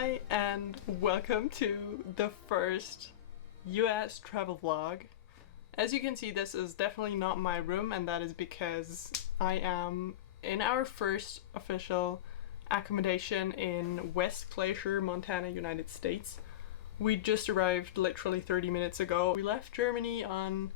Hi and welcome to the first US travel vlog. As you can see, this is definitely not my room, and that is because I am in our first official accommodation in West Glacier, Montana, United States. We just arrived literally 30 minutes ago. We left Germany on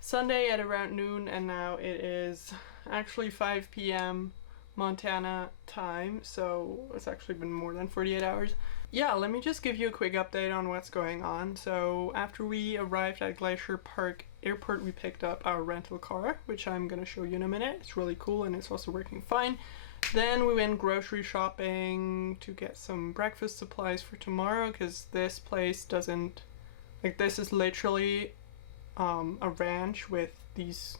Sunday at around noon, and now it is actually 5 p.m. Montana time, so it's actually been more than 48 hours. Yeah, let me just give you a quick update on what's going on. So after we arrived at Glacier Park Airport, we picked up our rental car, which I'm gonna show you in a minute. It's really cool and it's also working fine. Then we went grocery shopping to get some breakfast supplies for tomorrow, because this place doesn't, like, this is literally a ranch with these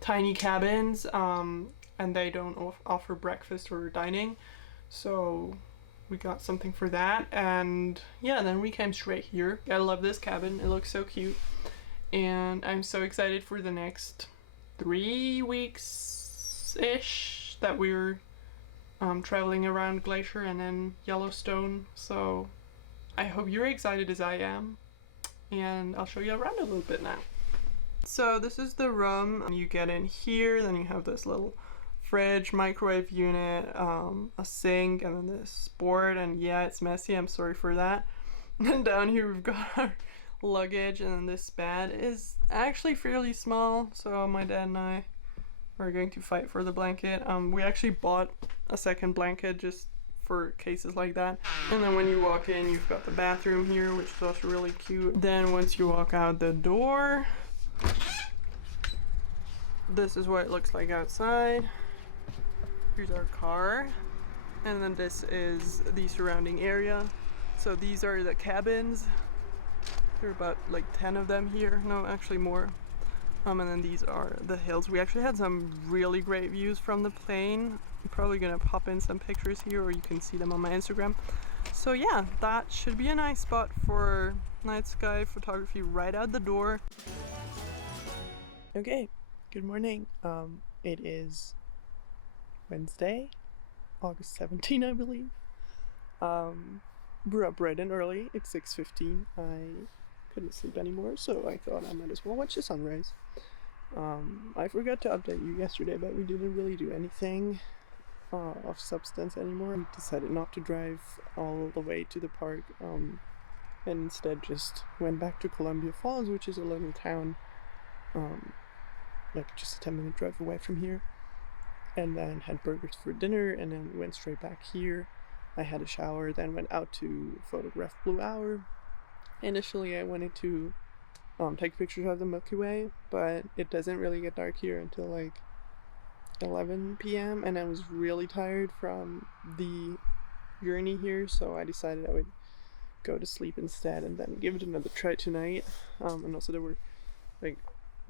tiny cabins, and they don't offer breakfast or dining, so we got something for that. And yeah, then we came straight here. I love this cabin, it looks so cute, and I'm so excited for the next 3 weeks ish that we're traveling around Glacier and then Yellowstone. So I hope you're excited as I am, and I'll show you around a little bit now. So this is the room. You get in here, then you have this little fridge, microwave unit, a sink, and then this board, and yeah, it's messy, I'm sorry for that. And down here we've got our luggage, and then this bed is actually fairly small, so my dad and I are going to fight for the blanket. We actually bought a second blanket just for cases like that. And then when you walk in, you've got the bathroom here, which is also really cute. Then once you walk out the door, this is what it looks like outside. Here's our car, and then this is the surrounding area. So these are the cabins. There are about like 10 of them here. No, actually more. And then these are the hills. We actually had some really great views from the plane. I'm probably gonna pop in some pictures here, or you can see them on my Instagram. So yeah, that should be a nice spot for night sky photography right out the door. Okay, good morning. It is Wednesday, August 17, I believe. We're up bright and early. It's 6:15. I couldn't sleep anymore, so I thought I might as well watch the sunrise. I forgot to update you yesterday, but we didn't really do anything of substance anymore. We decided not to drive all the way to the park, and instead just went back to Columbia Falls, which is a little town, like just a 10-minute drive away from here. And then had burgers for dinner, and then went straight back here. I had a shower, then went out to photograph Blue Hour. Initially I wanted to take pictures of the Milky Way, but it doesn't really get dark here until like 11 p.m. and I was really tired from the journey here, so I decided I would go to sleep instead and then give it another try tonight. And also there were like,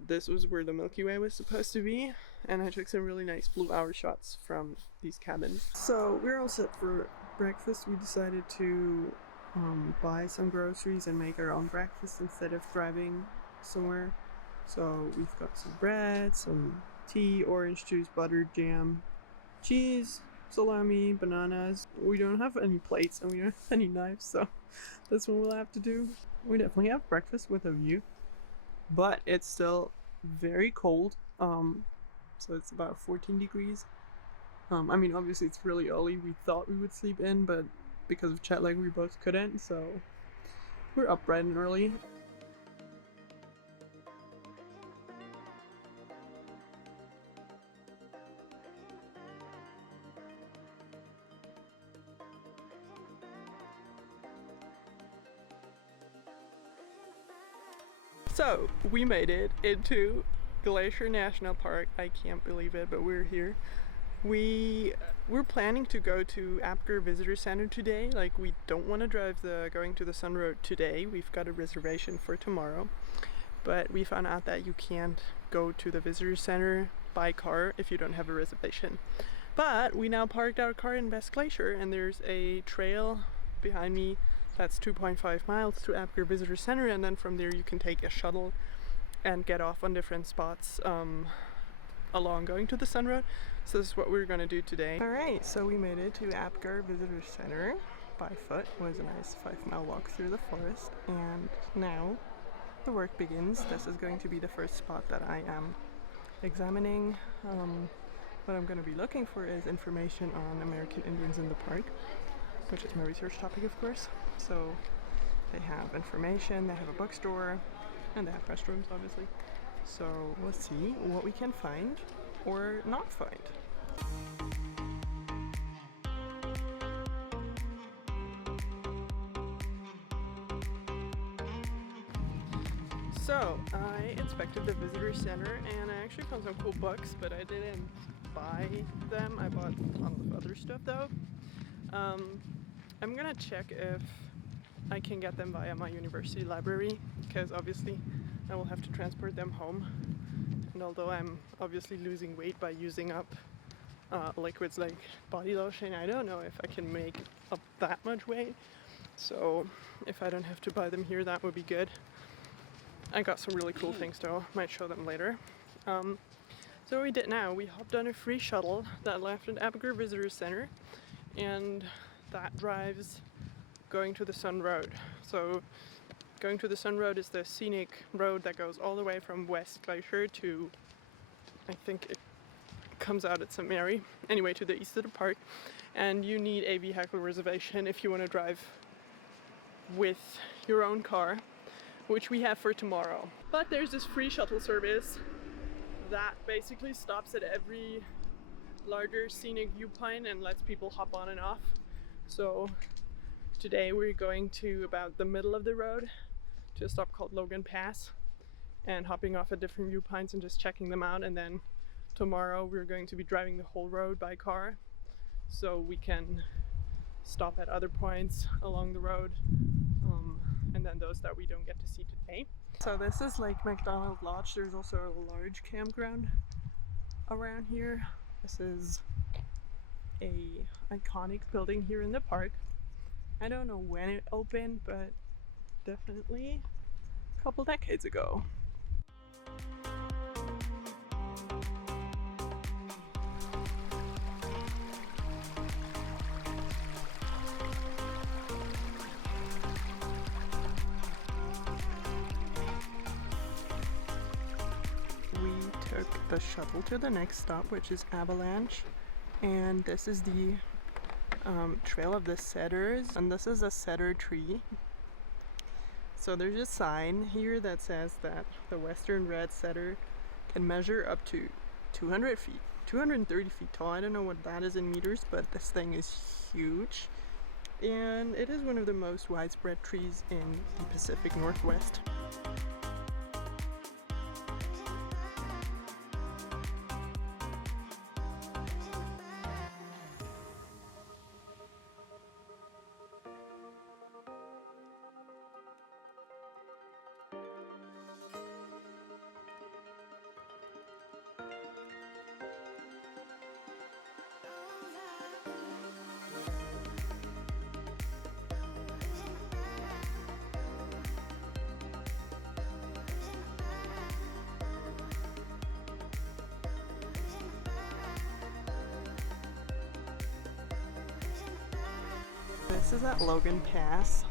this was where the Milky Way was supposed to be, and I took some really nice Blue Hour shots from these cabins. So we're all set for breakfast. We decided to buy some groceries and make our own breakfast instead of driving somewhere. So we've got some bread, some tea, orange juice, butter, jam, cheese, salami, bananas. We don't have any plates and we don't have any knives, so that's what we'll have to do. We definitely have breakfast with a view, but it's still very cold. So it's about 14 degrees. I mean, obviously it's really early. We thought we would sleep in, but because of jet lag we both couldn't, so we're up bright and early. So we made it into Glacier National Park. I can't believe it, but we're here. We're planning to go to Apgar Visitor Center today. Like, we don't want to drive going to the Sun Road today. We've got a reservation for tomorrow, but we found out that you can't go to the visitor center by car if you don't have a reservation. But we now parked our car in West Glacier, and there's a trail behind me that's 2.5 miles to Apgar Visitor Center, and then from there you can take a shuttle and get off on different spots along going to the Sun Road. So this is what we're gonna do today. Alright, so we made it to Apgar Visitor Center. by foot. It was a nice 5-mile walk through the forest, and now the work begins. This is going to be the first spot that I am examining. What I'm going to be looking for is information on American Indians in the park, which is my research topic, of course. So they have information, they have a bookstore, and they have restrooms, obviously. So we'll see what we can find or not find. So I inspected the visitor center and I actually found some cool books, but I didn't buy them. I bought tons of other stuff though. I'm gonna check if I can get them via my university library, because obviously I will have to transport them home. And although I'm obviously losing weight by using up liquids like body lotion, I don't know if I can make up that much weight. So if I don't have to buy them here, that would be good. I got some really cool things though, might show them later. So what we did now, we hopped on a free shuttle that left at Abigail Visitor Center, and that drives going to the Sun Road. So going to the Sun Road is the scenic road that goes all the way from West Glacier to, I think it comes out at St. Mary, anyway, to the east of the park. And you need a vehicle reservation if you want to drive with your own car, which we have for tomorrow. But there's this free shuttle service that basically stops at every larger scenic viewpoint and lets people hop on and off. So today we're going to about the middle of the road to a stop called Logan Pass and hopping off at different viewpoints and just checking them out. And then tomorrow we're going to be driving the whole road by car, so we can stop at other points along the road, and then those that we don't get to see today. So this is Lake McDonald Lodge. There's also a large campground around here. This is a iconic building here in the park. I don't know when it opened, but definitely a couple decades ago. We took the shuttle to the next stop, which is Avalanche, and this is the trail of the setters, and this is a setter tree. So there's a sign here that says that the western red setter can measure up to 200 feet, 230 feet tall. I don't know what that is in meters, but this thing is huge, and it is one of the most widespread trees in the Pacific Northwest. This is at Logan Pass,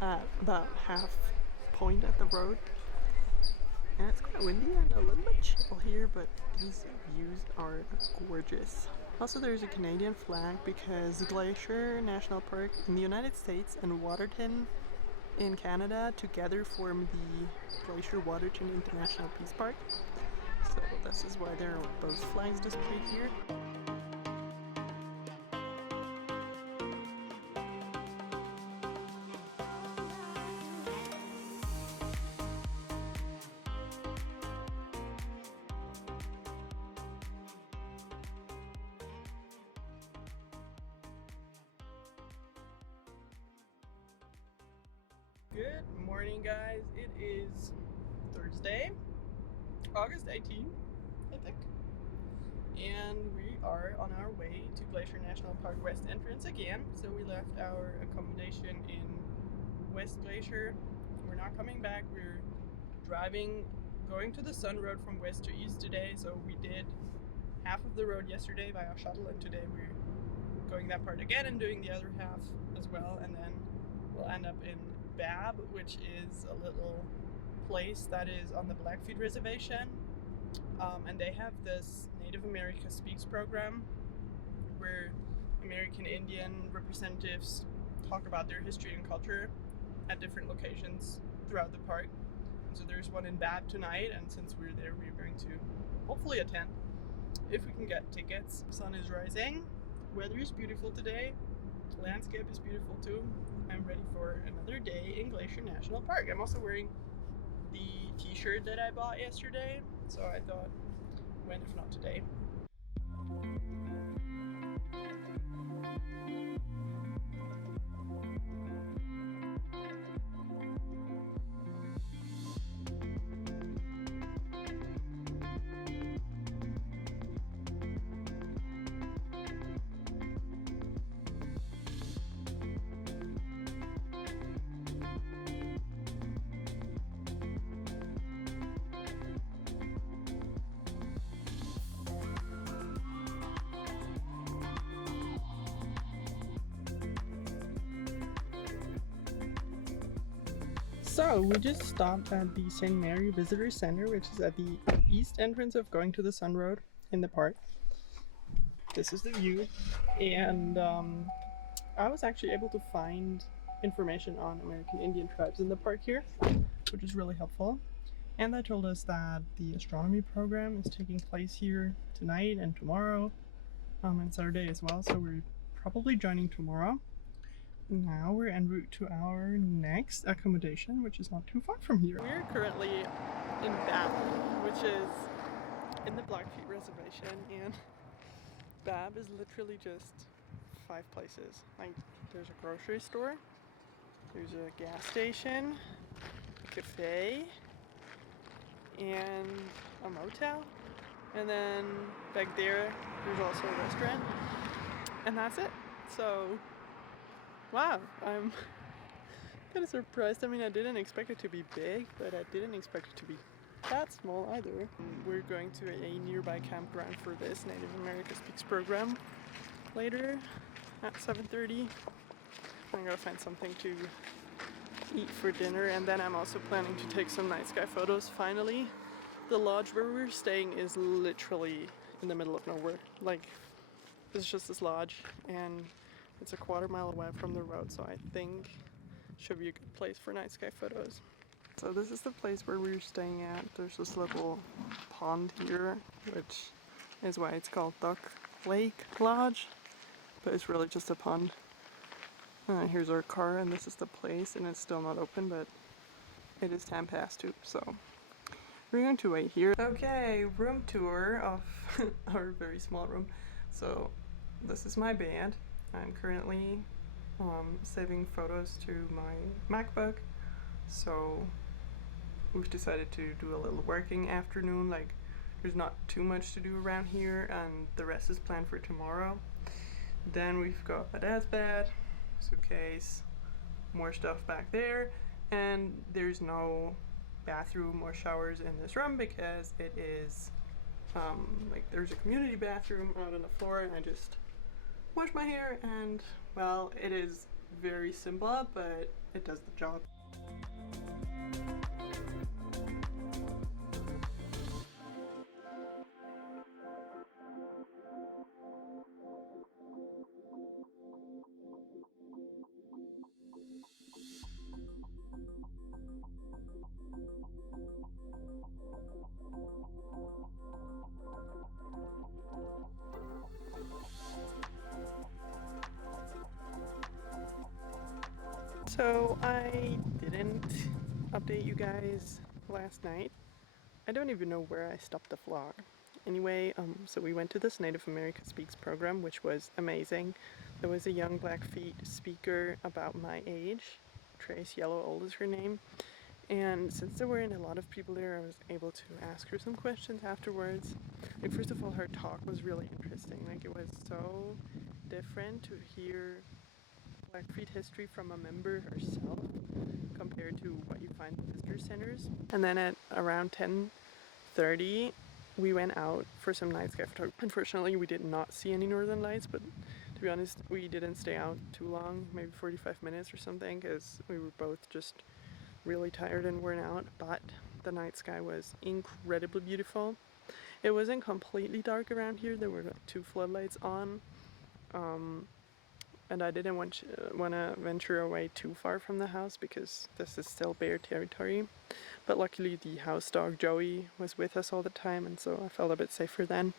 at about half point at the road, and it's quite windy and a little bit chill here, but these views are gorgeous. Also, there's a Canadian flag because Glacier National Park in the United States and Waterton in Canada together form the Glacier Waterton International Peace Park. So this is why there are both flags displayed here. Good morning, guys. It is Thursday, August 18th, I think. And we are on our way to Glacier National Park West entrance again. So we left our accommodation in West Glacier. We're not coming back. We're going to the Sun Road from west to east today. So we did half of the road yesterday via shuttle, and today we're going that part again and doing the other half as well, and then we'll end up in Bab, which is a little place that is on the Blackfeet Reservation, and they have this Native America Speaks program where American Indian representatives talk about their history and culture at different locations throughout the park. And so there's one in Bab tonight, and since we're there, we're going to hopefully attend if we can get tickets. Sun is rising, weather is beautiful today, landscape is beautiful too. I'm ready for another day in Glacier National Park. I'm also wearing the t-shirt that I bought yesterday, so I thought, when if not today. So we just stopped at the St. Mary Visitor Center, which is at the east entrance of going to the Sun Road in the park. This is the view, and I was actually able to find information on American Indian tribes in the park here, which is really helpful. And they told us that the astronomy program is taking place here tonight and tomorrow, and Saturday as well, so we're probably joining tomorrow. Now we're en route to our next accommodation, which is not too far from here. We're currently in Bab, which is in the Blackfeet Reservation, and Bab is literally just 5 places. Like, there's a grocery store, there's a gas station, a cafe, and a motel, and then back there's also a restaurant, and that's it. So wow, I'm kind of surprised. I mean, I didn't expect it to be big, but I didn't expect it to be that small either. We're going to a nearby campground for this Native America Speaks program later at 7:30. I'm gonna find something to eat for dinner, and then I'm also planning to take some night sky photos finally. The lodge where we're staying is literally in the middle of nowhere. Like, it's just this lodge, and it's a quarter mile away from the road, so I think it should be a good place for night sky photos. So this is the place where we're staying at. There's this little pond here, which is why it's called Duck Lake Lodge, but it's really just a pond. Here's our car, and this is the place, and it's still not open, but it is 10 past 2, so we're going to wait here. Okay, room tour of our very small room. So this is my bed. I'm currently saving photos to my MacBook, so we've decided to do a little working afternoon. Like, there's not too much to do around here, and the rest is planned for tomorrow. Then we've got my dad's bed, suitcase, more stuff back there, and there's no bathroom or showers in this room because it is like, there's a community bathroom out on the floor, and I just wash my hair, and well, it is very simple, but it does the job. So I didn't update you guys last night. I don't even know where I stopped the vlog. Anyway, so we went to this Native America Speaks program, which was amazing. There was a young Blackfeet speaker about my age. Trace Yellow Old is her name. And since there weren't a lot of people there, I was able to ask her some questions afterwards. Like, first of all, her talk was really interesting. Like, it was so different to hear Blackfeet history from a member herself compared to what you find in visitor centers. And then at around 10:30 we went out for some night sky photography. Unfortunately, we did not see any northern lights, but be honest, we didn't stay out too long, maybe 45 minutes or something, because we were both just really tired and worn out, but the night sky was incredibly beautiful. It wasn't completely dark around here, there were like 2 floodlights on, and I didn't want to venture away too far from the house because this is still bear territory. But luckily the house dog Joey was with us all the time, and so I felt a bit safer then.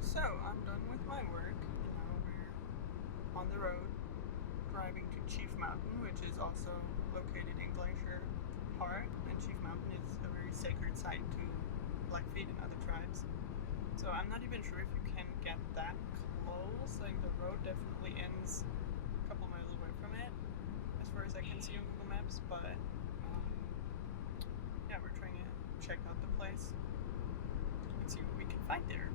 So I'm done with my work. Now we're on the road driving to Chief Mountain, which is also located in Glacier Park. And Chief Mountain is a very sacred site to Blackfeet and other tribes. So I'm not even sure if you can get that close. Like the road definitely ends a couple miles away from it, as far as I can see on Google Maps. But yeah, we're trying to check out the place and see what we can find there.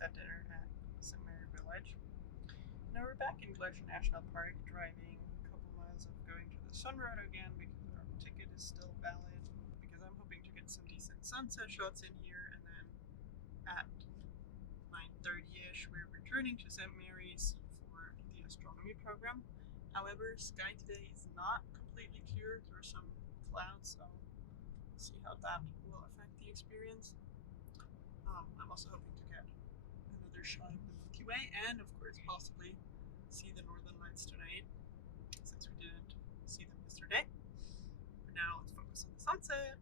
Had dinner at St. Mary Village. Now we're back in Glacier National Park, driving a couple miles of going to the Sun Road again because our ticket is still valid. Because I'm hoping to get some decent sunset shots in here, and then at 9:30ish we're returning to St. Mary's for the astronomy program. However, sky today is not completely clear. There are some clouds, so we'll see how that will affect the experience. I'm also hoping to get another shot of the Milky Way and, of course, possibly see the Northern Lights tonight, since we didn't see them yesterday. For now, let's focus on the sunset.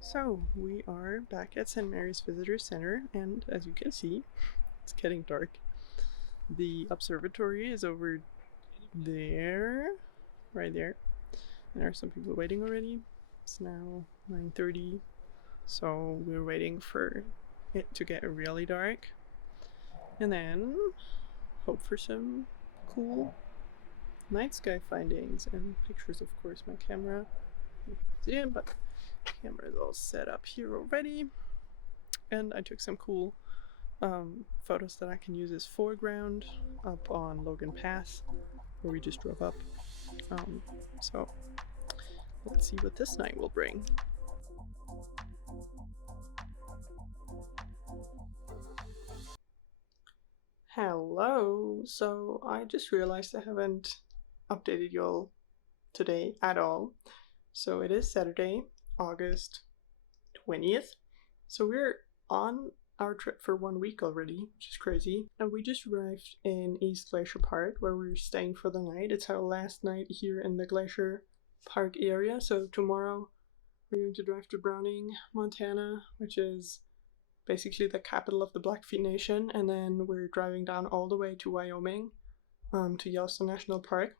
So we are back at St. Mary's Visitor Center, and as you can see, it's getting dark. The observatory is over there, right there. There are some people waiting already. It's now 9:30, so we're waiting for it to get really dark, and then hope for some cool night sky findings and pictures. Of course, my camera. Yeah, but camera is all set up here already, and I took some cool photos that I can use as foreground up on Logan Pass, where we just drove up. So let's see what this night will bring. Hello! So I just realized I haven't updated y'all today at all. So it is Saturday, August 20th. So we're on our trip for 1 week already, which is crazy. And we just arrived in East Glacier Park, where we're staying for the night. It's our last night here in the Glacier Park area. So tomorrow we're going to drive to Browning, Montana, which is basically the capital of the Blackfeet Nation. And then we're driving down all the way to Wyoming, to Yellowstone National Park.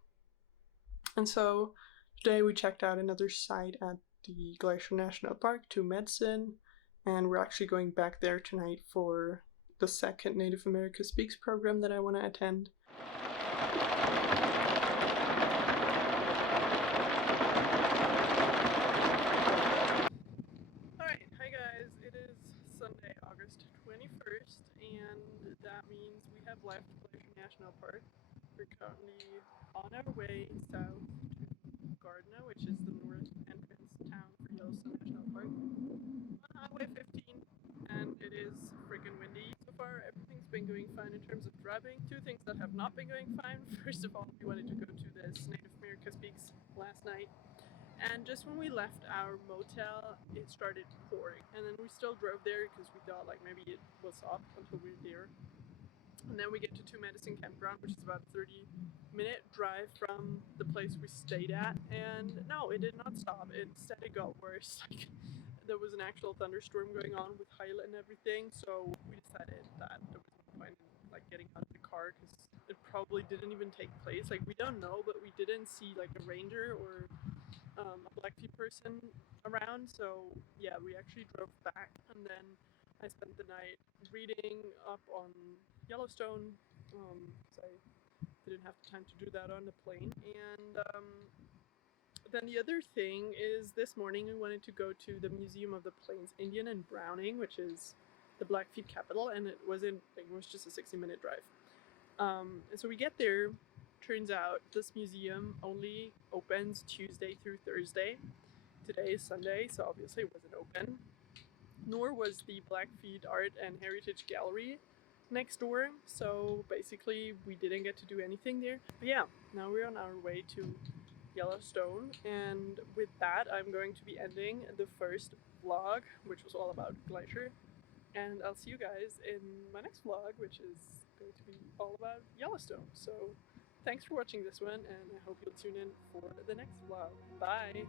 And so today we checked out another site at the Glacier National Park to Medicine, and we're actually going back there tonight for the second Native America Speaks program that I want to attend. Alright, hi guys, it is Sunday, August 21st, and that means we have left Glacier National Park. We're currently on our way south to Gardner, which is the north entrance town for Yellowstone National Park, on Highway 15, and it is freaking windy. So far everything's been going fine in terms of driving. Two things that have not been going fine. First of all, we wanted to go to this Native America's Peaks last night, and just when we left our motel, it started pouring, and then we still drove there because we thought like maybe it will stop until we were there. And then we get to Two Medicine Campground, which is about a 30-minute drive from the place we stayed at, and no, it did not stop. Instead, it got worse. Like, there was an actual thunderstorm going on with hail and everything, so we decided that there was no point in like getting out of the car because it probably didn't even take place. Like, we don't know, but we didn't see like a ranger or a Blackfeet person around, so yeah, we actually drove back, and then I spent the night reading up on Yellowstone because I didn't have the time to do that on the plane. And then the other thing is this morning we wanted to go to the Museum of the Plains Indian in Browning, which is the Blackfeet capital, and it was just a 60-minute drive. And so we get there. Turns out this museum only opens Tuesday through Thursday. Today is Sunday, so obviously it wasn't open. Nor was the Blackfeet Art and Heritage Gallery next door, so basically we didn't get to do anything there. But yeah, now we're on our way to Yellowstone, and with that I'm going to be ending the first vlog, which was all about Glacier, and I'll see you guys in my next vlog, which is going to be all about Yellowstone. So thanks for watching this one, and I hope you'll tune in for the next vlog. Bye!